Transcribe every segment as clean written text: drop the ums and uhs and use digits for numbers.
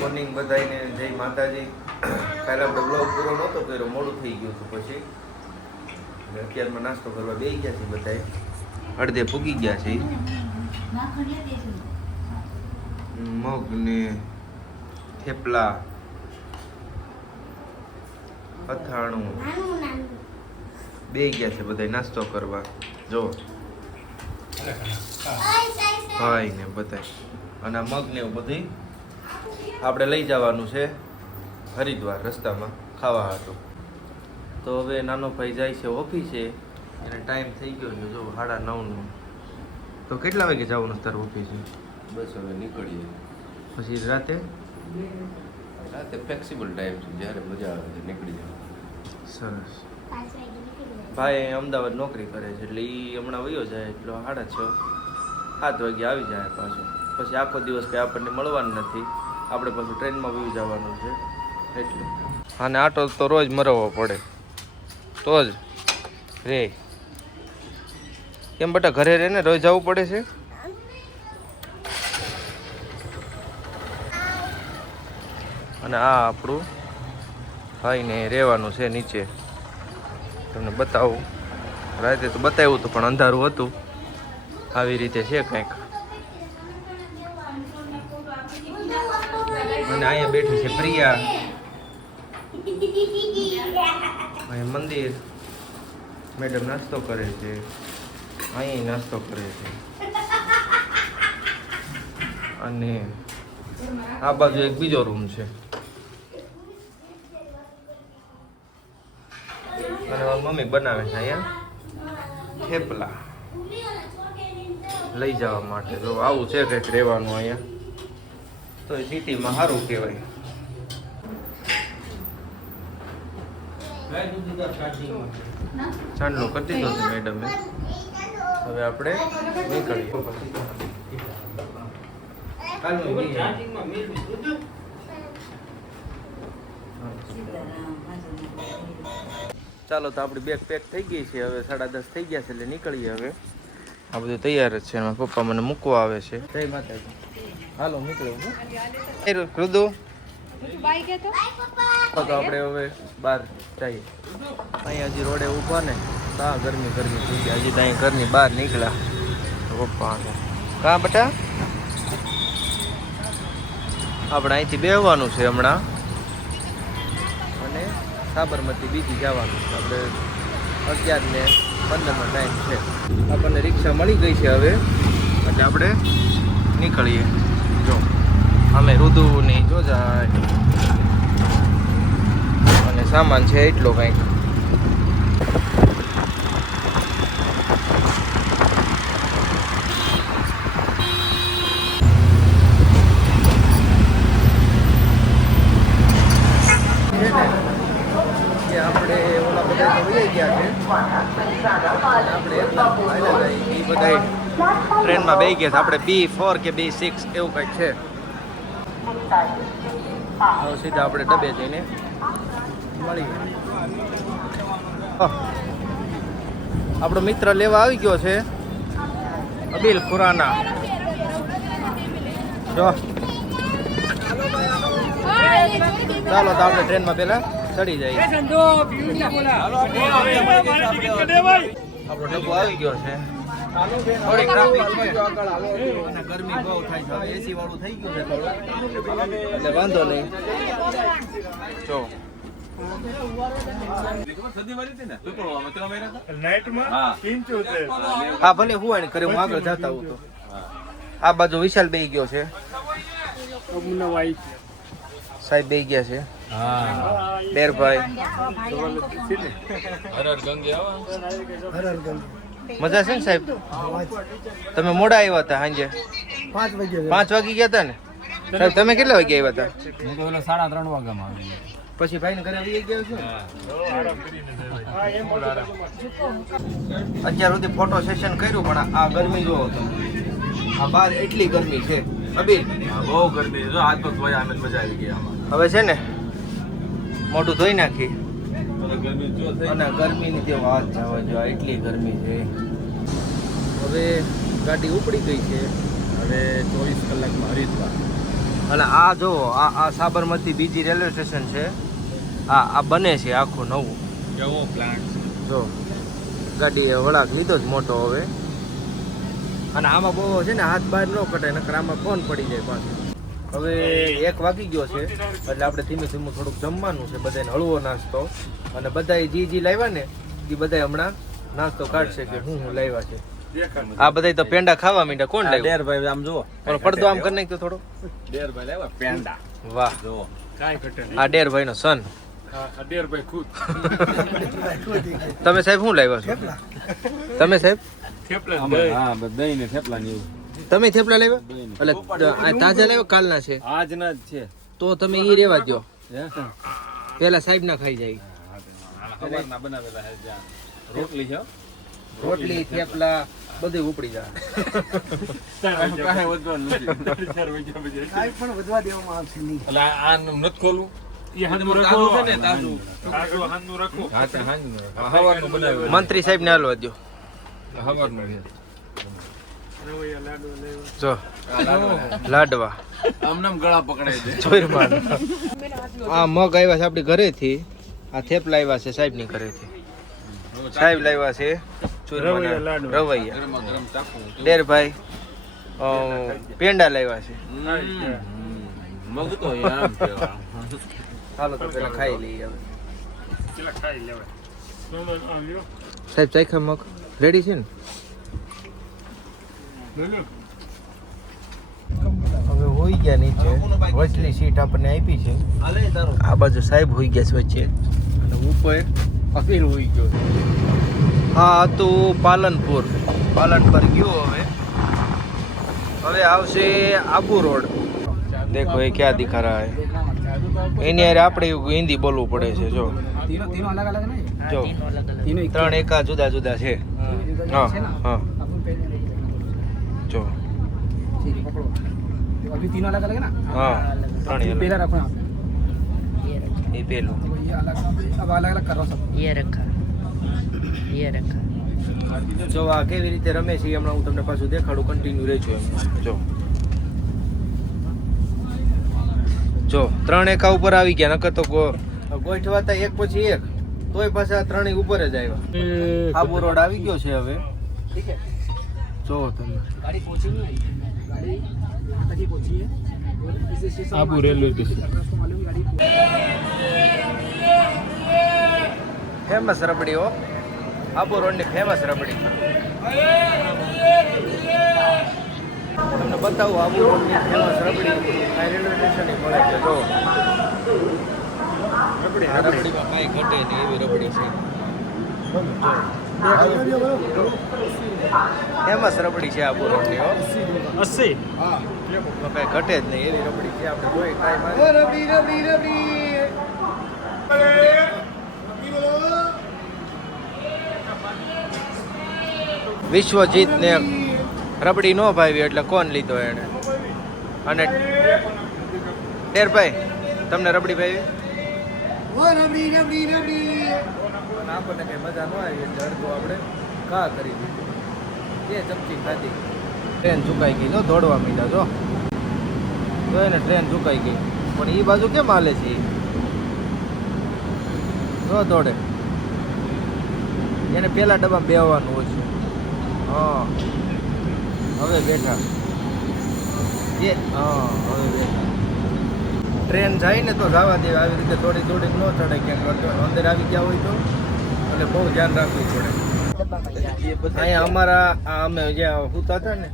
Morning બધાને જય માતાજી. કાલે આપણે બ્લોગ પૂરો નહોતો કર્યો, મોડું થઈ ગયું હતું. પછી અત્યારમાં નાસ્તો કરવા બેસી ગયા છે બધાએ, અડધે પૂગી ગયા છે. મગ ને થેપલા, અથાણું બેસી ગયા છે બધા નાસ્તો કરવા. જો ભાઈ ને બધા, અને આ મગ ને એવું બધું આપણે લઈ જવાનું છે હરિદ્વાર રસ્તામાં ખાવા હતું. તો હવે નાનો ભાઈ જાય છે ઓફિસે, અને ટાઈમ થઈ ગયો છે જો 9:30નો. તો કેટલા વાગે જવાનું તાર ઓફિસે? બસ હવે નીકળીએ. પછી રાતે ફ્લેક્સિબલ ટાઈમ છે, જ્યારે મજા આવે છે નીકળી જાય. સરસ. ભાઈ અમદાવાદ નોકરી કરે છે, એટલે એ હમણાં વયો જાય એટલે 6:30-7 વાગે આવી જાય પાછો. પછી આખો દિવસ કંઈ આપણને મળવાનું નથી, આપણે પાછું ટ્રેનમાં વયું જવાનું છે એટલે. અને આટો તો રોજ મરવવો પડે તો જ રે. કેમ બેટા ઘરે રહે ને રોજ જવું પડે છે? અને આ આપણું ભાઈને રહેવાનું છે નીચે. તમને બતાવું, રાતે તો બતાવ્યું હતું પણ અંધારું હતું. આવી રીતે છે કંઈક. અને અહીંયા બેઠી છે પ્રિયા. અહીંયા મંદિર, મેડમ નાસ્તો કરે છે, અહીં નાસ્તો કરે છે. અને આ બાજુ એક બીજો રૂમ છે. અને મમ્મી બનાવે છે અહીંયા થેપલા લઈ જવા માટે. જો આવું છે કંઈક રહેવાનું અહીંયા. તો એ સિટીમાં સારું કહેવાય. ચાંદલો કરી દીધો છે મેડમે. હવે આપણે નીકળીએ. ચાલો, તો આપણી બેગ પેક થઈ ગઈ છે. હવે 10:30 થઈ ગયા છે એટલે નીકળીએ. હવે આ બધું તૈયાર જ છે. એમાં પપ્પા મને મૂકવા આવે છે. જય માતાજી. હાલો નીકળ્યો કૃદુ. તો આપણે હવે બહાર જઈએ. અહીંયા હજી રોડે ઊભા ને તા ગરમી થઈ ગઈ. હજી ત્યાં ઘરની બહાર નીકળ્યા પપ્પા. કાં બેટા? આપણે અહીંથી બેહવાનું છે હમણાં, અને સાબરમતી બીજી જવાનું છે. આપણે 11:15નો ટાઈમ છે. આપણને રિક્ષા મળી ગઈ છે હવે, એટલે આપણે નીકળીએ. જો અમે રુદુ ની જો જાય, અને સામાન છે એટલો કંઈક. આપણે ઓલા બધા વહી ગયા છે, આપણે બધા ટ્રેનમાં બેસી ગયા છે. આપણે B4 કે B6 એવું કંઈક છે. સીધા આપણે ડબે જઈને મળી. આપણો મિત્ર લેવા આવી ગયો છે, અબીલ ખુરાના. જો ચાલો, તો આપણે ટ્રેનમાં પહેલા ચડી જાય. આપણો ડબ્બો આવી ગયો છે. થોડી ટ્રાફિક છે અને ગરમી બહુ થાય છે. હવે એસી વાળું થઈ ગયું છે થોડું, એટલે વાંધો નહીં. જો હા, ભલે હું કરે, હું આગળ જતા હું. તો આ બાજુ વિશાલ બેસી ગયો છે, સાહેબ બેસી ગયા છે. બેરભાઈ મજા છે ને સાહેબ? તમે મોડા આવ્યા હતા સાંજે 5 વાગે ગયા હતા ને સાહેબ? તમે કેટલા વાગે આવ્યા હતા? 3:30 વાગ્યામાં. પછી ભાઈ ને ઘરે આવી ગયો છું. અત્યાર સુધી ફોટો સેશન કર્યું, પણ આ ગરમી જો આ બહાર એટલી ગરમી છે. અબીર બહુ ગરમી જો, હાથ પગ ધોયા અમે મજા આવી ગઈ આમાં. હવે છે ને મોઢું ધોઈ નાખી, ગરમી જો થઈ અને ગરમીની જે વાત જવા જો, એટલી ગરમી છે. હવે ગાડી ઉપડી ગઈ છે. હવે 24 કલાકમાં હરિદ્વાર. અને આ જો આ સાબરમતી બીજી રેલવે સ્ટેશન છે. આ બને છે આખું નવું. કેવો પ્લાન્ટ જો ગાડી વળાંક લીધો જ મોટો હવે. અને આમાં બહુ છે ને હાથ બહાર ન કટાય, નકર આમાં ફોન પડી જાય પાછું. હવે 1 વાગી ગયો છે એટલે આપણે ધીમે ધીમે થોડુંક જમવાનું છે, બધાને હળવો નાસ્તો. અને બધાએ જી લાવ્યા ને એ બધાય હમણાં નાસ્તો કાઢશે કે હું લાવ્યા છે. આ બધાય તો પેંડા ખાવા માંડ્યા. કોણ લાવ્યું? ડેરભાઈ આમ જુઓ, ઓલો પડદો આમ કરી નાખ્યો થોડો. ડેરભાઈ લાવ્યા પેંડા. વાહ, જુઓ કાંઈ ઘટે નહીં. આ ડેરભાઈ નો સન. આ અડેરભાઈ ખુદ તમે સાહેબ શું લાવ્યા છો? તમે સાહેબ થેપલા આમાં, દહીં. હા બસ દહીં ને થેપલા ને એવું. તમે થેપલા લાવ્યા? દહીં ને. એટલે આ તાજા લાવ્યા કાલના છે? આજના જ છે. તો તમે ઈ રેવા દો, હે? પેલા સાહેબ ના ખાઈ જાય. સવારના બનાવેલા છે જ્યાં રોટલી છે હો. રોટલી થેપલા બધું ઉપડી જાય. આમાં કાંઈ વધવાનું નથી. એટલે આ નથી ખોલવું. ઈ હાંજનું રાખો. આગળ હાંજનું રાખો. હા તે હાંજનું રાખો. સવારનું બનાવેલું. મંત્રી સાહેબ ને હાલવા દો. સવારનું છે. રવૈયા લાડુ લેવા. જો લાડવા આમ નામ ગળા પકડાય છે. ચોરમાન. આ મગ આવ્યા છે આપણી ઘરેથી. આ થેપલા આવ્યા છે સાહેબ ની ઘરેથી. સાહેબ લાવ્યા છે રવૈયા લાડુ. રવૈયા. ગરમા ગરમ ચાખવું. ડેરભાઈ પેંડા લાવ્યા છે. મગ તો આમ છે. હાલો તો પેલા ખાઈ લઈએ હવે. પેલા ખાઈ લેવાય. આ લ્યો. સાહેબ ચાખ્યા મગ રેડી છે ને? લે લે. હવે હોઈ ગયા નીચે. વચલી સીટ આપણને આપી છે. આ બાજુ સાહેબ હોઈ ગયા છે વચ્ચે અને ઉપર અકીલ હોઈ ગયો. હા હતું પાલનપુર. પાલનપુર ગયો હવે આવશે આબુ રોડ. દેખો એ ક્યાં દિખા રહા હે. એની યાર આપણે હિન્દી બોલવું પડે છે. જો तीनों अलग अलग नहीं જો तीनों एक 3 એકા જુદા જુદા છે. હા હા अपन पहले देखना જો ठीक है पकड़ो तो अभी तीनों अलग अलग है ना હા 3 ये पहला रखो यहाँ पे એ પેલું. तो ये अलग अब अलग अलग कर रहा हूँ सब ये रखा જો આ કેવી રીતે રમે છે એ હમણાં હું તમને પાછું દેખાડું. કન્ટિન્યુ રહેજો એમ. જો 3 એકા ઉપર આવી ગયા. નકર તો ગોઠવાતા એક પછી એક તોય પાછા 3 ઉપર જ આવ્યા. આબુ રોડ આવી ગયો છે હવે. ठीक है જો તમે गाड़ी पहुंची नहीं गाड़ी यहाँ तक ही पहुंची है और इसी स्टेशन आबू रेलवे स्टेशन. आपको मालूम है गाड़ी ફેમસ રબડી હો. આબુ રોડની ફેમસ રબડી. તમને બતાવું આબુ રોડની ફેમસ રબડી આ રેલવે સ્ટેશન મળે છે. જો આ રબડીમાં કાંઈ ઘટે નહીં એવી રબડી છે. ફેમસ રબડી છે આબુ રોડની હો. 80. તો કાંઈ ઘટે જ નહીં એવી રબડી છે. આપણે જોઈ ટ્રાય મારી. રબડી રબડી રબડી. વિશ્વજીત ને રબડી નો ભાવી એટલે કોણ લીધો એને? અને ડેરભાઈ તમને રબડી ભાવી? આપણને કઈ મજા ન આવી એટલે અડધું આપણે કા કરી દીધું. 2 ચમચી ખાધી. ટ્રેન ચુકાઈ ગઈ. જો દોડવા માંડ્યા. જો એને ટ્રેન ચુકાઈ ગઈ પણ એ બાજુ કેમ હાલે છે? જો દોડે. એને પેલા ડબ્બામાં બેહવાનું હોય છે. હા હવે બેઠા. હા હવે બેઠા. ટ્રેન જાય ને તો જવા દે. આવી રીતે થોડી થોડી ન ચડે. ક્યાંક અંદર આવી ગયા હોય તો એટલે બહુ ધ્યાન રાખવું પડે. અહીંયા અમારા અમે જ્યાં સૂતા હતા ને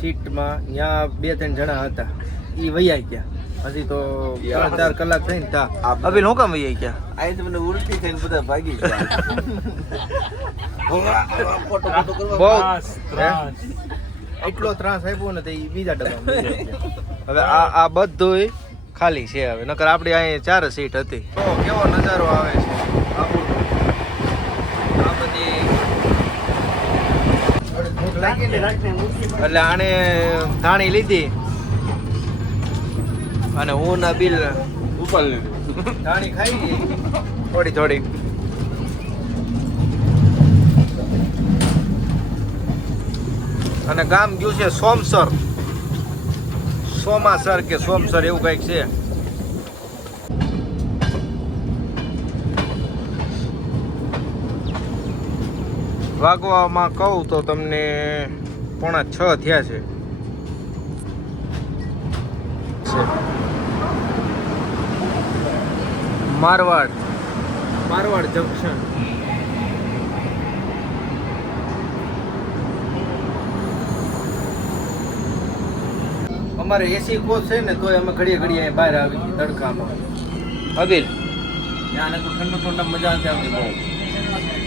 સીટમાં ત્યાં 2-3 જણા હતા. એ વૈયા ગયા. હજી તો 4 કલાક થઈને તા. અભી હું કામ વૈયા ગયા? આ તો મને ઉલટી થઈને બધા ભાગી ગયા. ફોટો કરવા બહુ ત્રાસ. એટલો ત્રાસ આપ્યો ને તો એ બીજા ડબ્બામાં વહી ગયા. હવે આ બધું ખાલી છે હવે. નકર આપણે અહીંયા 4 સીટ હતી. તો કેવો નજારો આવે છે આબુનો. આ બધી ભૂખ લાગી ને એટલે આણે ધાણી લીધી અને હું ના બિલ ઉપર લીધું. ધાણી ખાઈ ગઈ થોડી થોડી. અને ગામ ગયું છે સોમસર. સોમાસર કે સોમસર એવું કંઈક છે. વાગવામાં કહું તો તમને 5:45 થયા છે. મારવાડ જંકશન. અમારે એસી કોચ છે ને તોય અમે ઘડીએ ઘડીએ બહાર આવી ગઈ તડકામાં. અગિલ ત્યાં ઠંડો ઠંડો મજા નથી આવતી બહુ.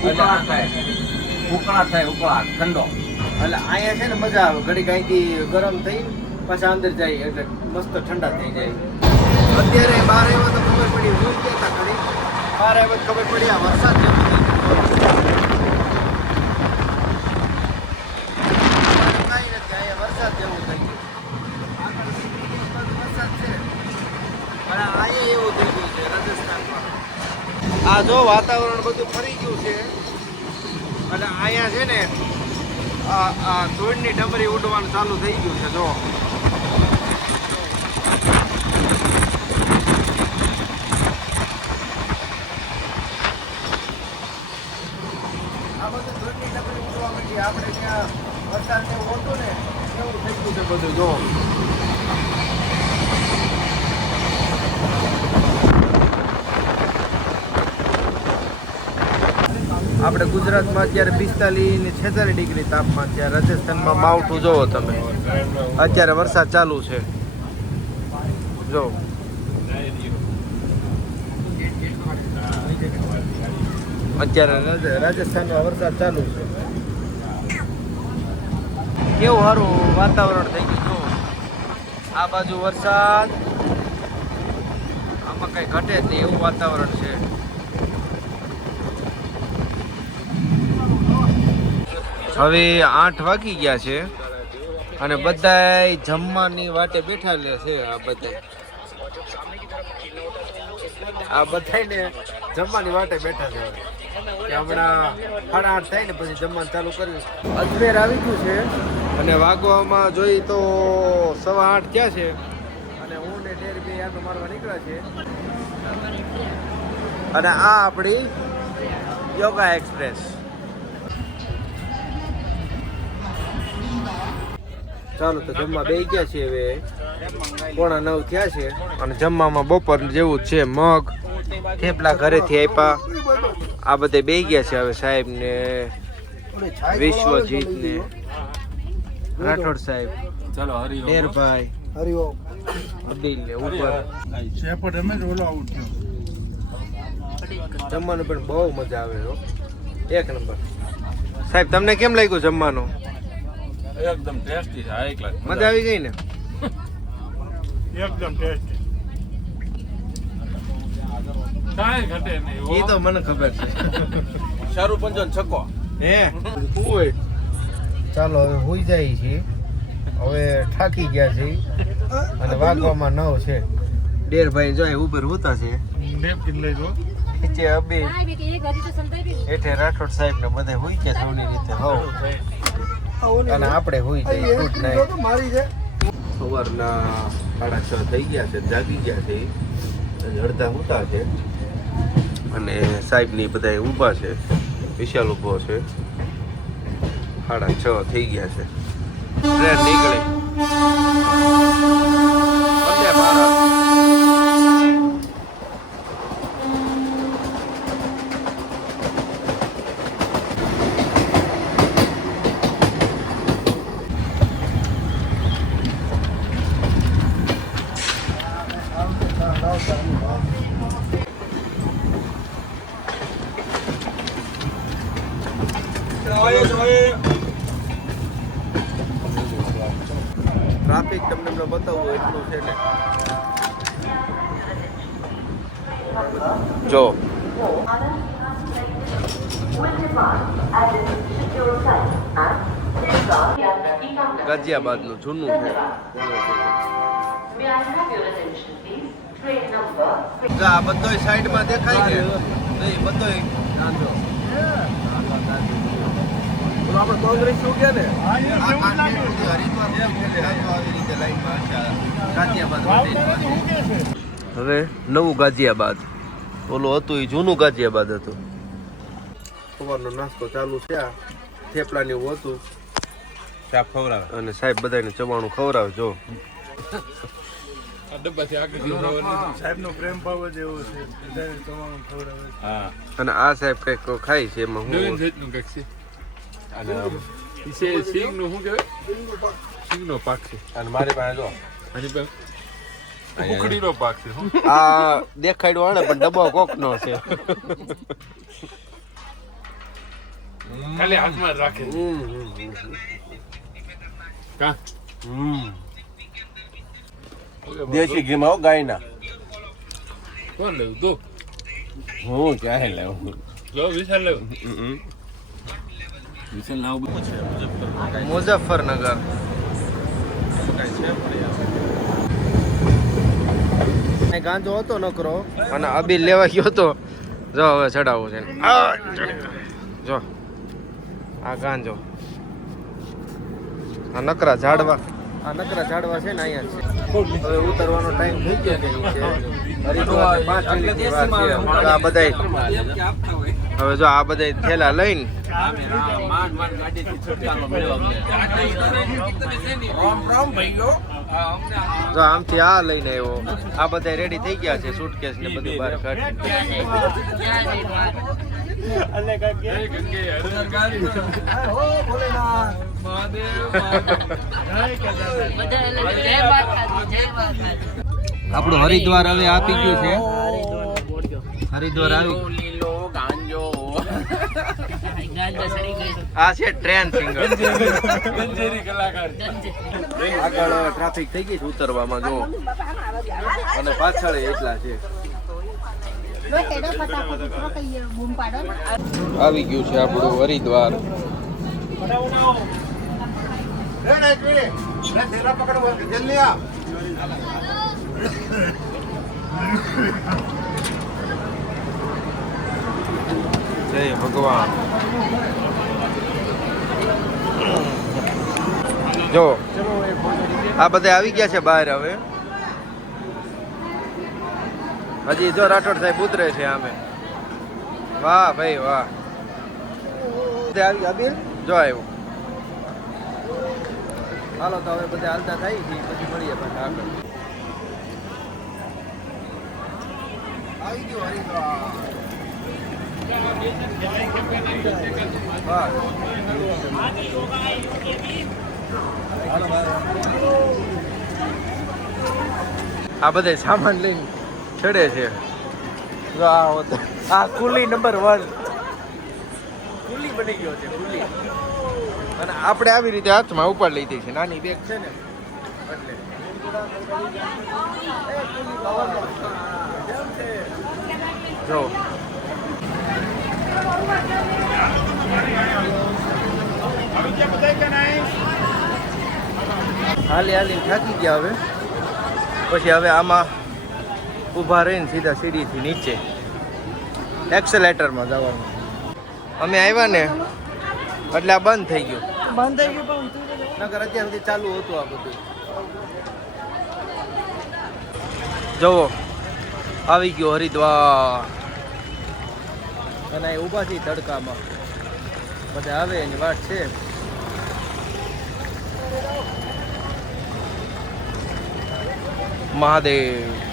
ઉકળાટ થાય ઉકળાટ ઠંડો. એટલે અહીંયા છે ને મજા આવે. ઘડી કાંઈથી ગરમ થઈ પાછા અંદર જાય એટલે મસ્ત ઠંડા થઈ જાય. અત્યારે બહાર આવ્યો તો ખબર પડી હું ગયા હતા ઘડી. બહાર આવ્યો તો ખબર પડી આ વરસાદ જેવું થઈ ગયું. કાંઈ નથી, અહીંયા વરસાદ જેવું થઈ ગયું. વરસાદ છે પણ અહીંયા એવું થઈ ગયું છે રાજસ્થાનમાં. આ જો વાતાવરણ બધું ફરી ગયું છે અને અહીંયા છે ને આ ધૂળની ડમરી ઉડવાનું ચાલુ થઈ ગયું છે. જો આ બધું ધૂળની ડમરી ઉડવા માંડી. આપણે ત્યાં વરસાદ જેવું હોતું ને એવું થઈ ગયું છે બધું. જો આપણે ગુજરાતમાં અત્યારે 45 ને 46 ડિગ્રી તાપમાન છે. રાજસ્થાનમાં માવઠું જોવો તમે. અત્યારે વરસાદ ચાલુ છે. જો અત્યારે રાજસ્થાનમાં વરસાદ ચાલુ છે. કેવું સારું વાતાવરણ થઈ ગયું. જો આ બાજુ વરસાદ, આમાં કઈ ઘટે જ નહીં એવું વાતાવરણ છે. હવે 8 વાગી ગયા છે અને બધાય જમવાની વાટે બેઠા લે છે. આ બધાને જમવાની વાટે બેઠા છે કે હમણાં 8:30 થાય ને પછી જમવાનું ચાલુ કર્યું. અજમેર આવી ગયું છે અને વાગવામાં જોઈ તો 8:15 થયા છે અને હું ને ડેર બે આટો મારવા નીકળ્યા છે. અને આ આપણી યોગા એક્સપ્રેસ. ચાલો તો જમવા બેસી ગયા છે. હવે 8:45 થયા છે અને જમવામાં બપોર જેવું જ છે. મગ થેપલા ઘરેથી આપ્યા. આ બધે બેસી ગયા છે. હવે સાહેબ ને વિશ્વજીત ને રાઠોડ સાહેબ, ચાલો હરિઓમ. ડેરભાઈ, હરિઓમ. અબીલ ને ઉપર જમવાનું પણ બહુ મજા આવે. એક નંબર. સાહેબ તમને કેમ લાગ્યું જમવાનું? એકદમ ટેસ્ટી છે. હાઈ ક્લાસ મજા આવી ગઈ ને? એકદમ ટેસ્ટી. કાંઈ ઘટે નહીં. એ તો મને ખબર છે. શારૂ પંજો છક્કો. હે ઓય ચાલો હવે હોઈ જાય છે. હવે થાકી ગયા છે અને વાગવામાં 9 છે. ડેરભાઈ જો ઉપર હોતા છે. નેપકિન લઈ જો. નીચે અબી હેઠે રાઠોડ સાહેબ ને બધા હોઈ ગયા સૌની રીતે. હો અને આપણે હોઈ જઈએ. Good night. સવારના 6:30 થઈ ગયા છે. જાગી ગયા છે. અડધા હોતા છે અને સાહેબ ની બધા ઊભા છે. વિશાલ ઊભો છે. 6:30 થઈ ગયા છે. ટ્રેન નીકળે. વંદે ભારત. ટ્રાફિક તમને બતાવું એટલું છે ને. જો ગાઝિયાબાદ નું જૂનું છે. આ બધોય સાઈડમાં દેખાય ને. બધોય આપણે કોંગ્રેસ શું કે ને હરિદ્વાર હવે નવું ગાઝિયાબાદ, ઓલું હતું એ જૂનું ગાઝિયાબાદ હતું. સવારનો નાસ્તો ચાલુ છે. આ થેપલાની એવું હતું અને સાહેબ બધાને ચવાણું ખવડાવે. જો સાહેબનો પ્રેમ ભાવ જ એવો છે, બધાને તમામ ખવડાવે છે. અને આ સાહેબ કઈક ખાય છે એમાં હું સિંગનો પાક છે અને મારી પાસે જો ઉખડીનો પાક છે. આ દેખાડ્યો આને પણ ડબ્બો કોક નો છે. ખાલી હાથમાં જ રાખે. કા દેશી ઘીમાં ગાયના. કોણ લેવું તો હું ક્યાં લેવું? લો વિશાલ લેવું. મુઝફ્ફરનગર. ગાંજો હતો નકરો અને અબીલ લેવા ગયો હતો. જો હવે ચડાવવું છે. જો આ ગાંજો, આ નકરા ઝાડવા, છે ને અહીંયા છે. હવે ઉતરવાનો ટાઈમ થઈ ગયો કે નીચે. હરિદ્વાર 5 મિનિટની વાર છે. આ બધાય હવે જો આ બધા થેલા લઈને જો આમથી આ લઈને આવ્યો. આ બધા રેડી થઈ ગયા છે. સુટકેસ ને બધું બહાર કાઢી. આપણું હરિદ્વાર હવે આપી ગયું છે. હરિદ્વાર આવી. આ છે ટ્રેન સિંગર. આગળ ટ્રાફિક થઈ ગઈ છે ઉતરવામાં જો, અને પાછળ એટલા છે. આવી ગયું છે આપણું હરિદ્વાર. જય ભગવાન. જો આ બધા આવી ગયા છે બહાર. હવે હજી જો રાઠોડ સાહેબ ઉતરે છે આમે. વાહ ભાઈ વાહ. આવી અબીર જો આવ્યું. હાલો તો હવે બધા હાલતા થાય છે, પછી મળીએ પાછા આગળ. આવી ગયો હરિદ્વાર. આ બધા સામાન લઈને ચડે છે. જો આ કુલી નંબર 1 કુલી બની ગયો છે. કુલી. અને આપણે આવી રીતે હાથમાં ઉપાડ લીધી છે. નાની બેગ છે ને એટલે જો હાલી થાકી ગયા. હવે પછી હવે આમાં ઊભા રહીને સીધા સીડીથી નીચે એક્સેલેટરમાં જવાનું. અમે આવ્યા ને એટલે આ બંધ થઈ ગયું. નકર અત્યાર સુધી ચાલુ હતું આ બધું. જુઓ આવી ગયો હરિદ્વાર. અને અહીં ઊભા છીએ તડકામાં. બધા આવે એની વાત છે. મહાદેવ.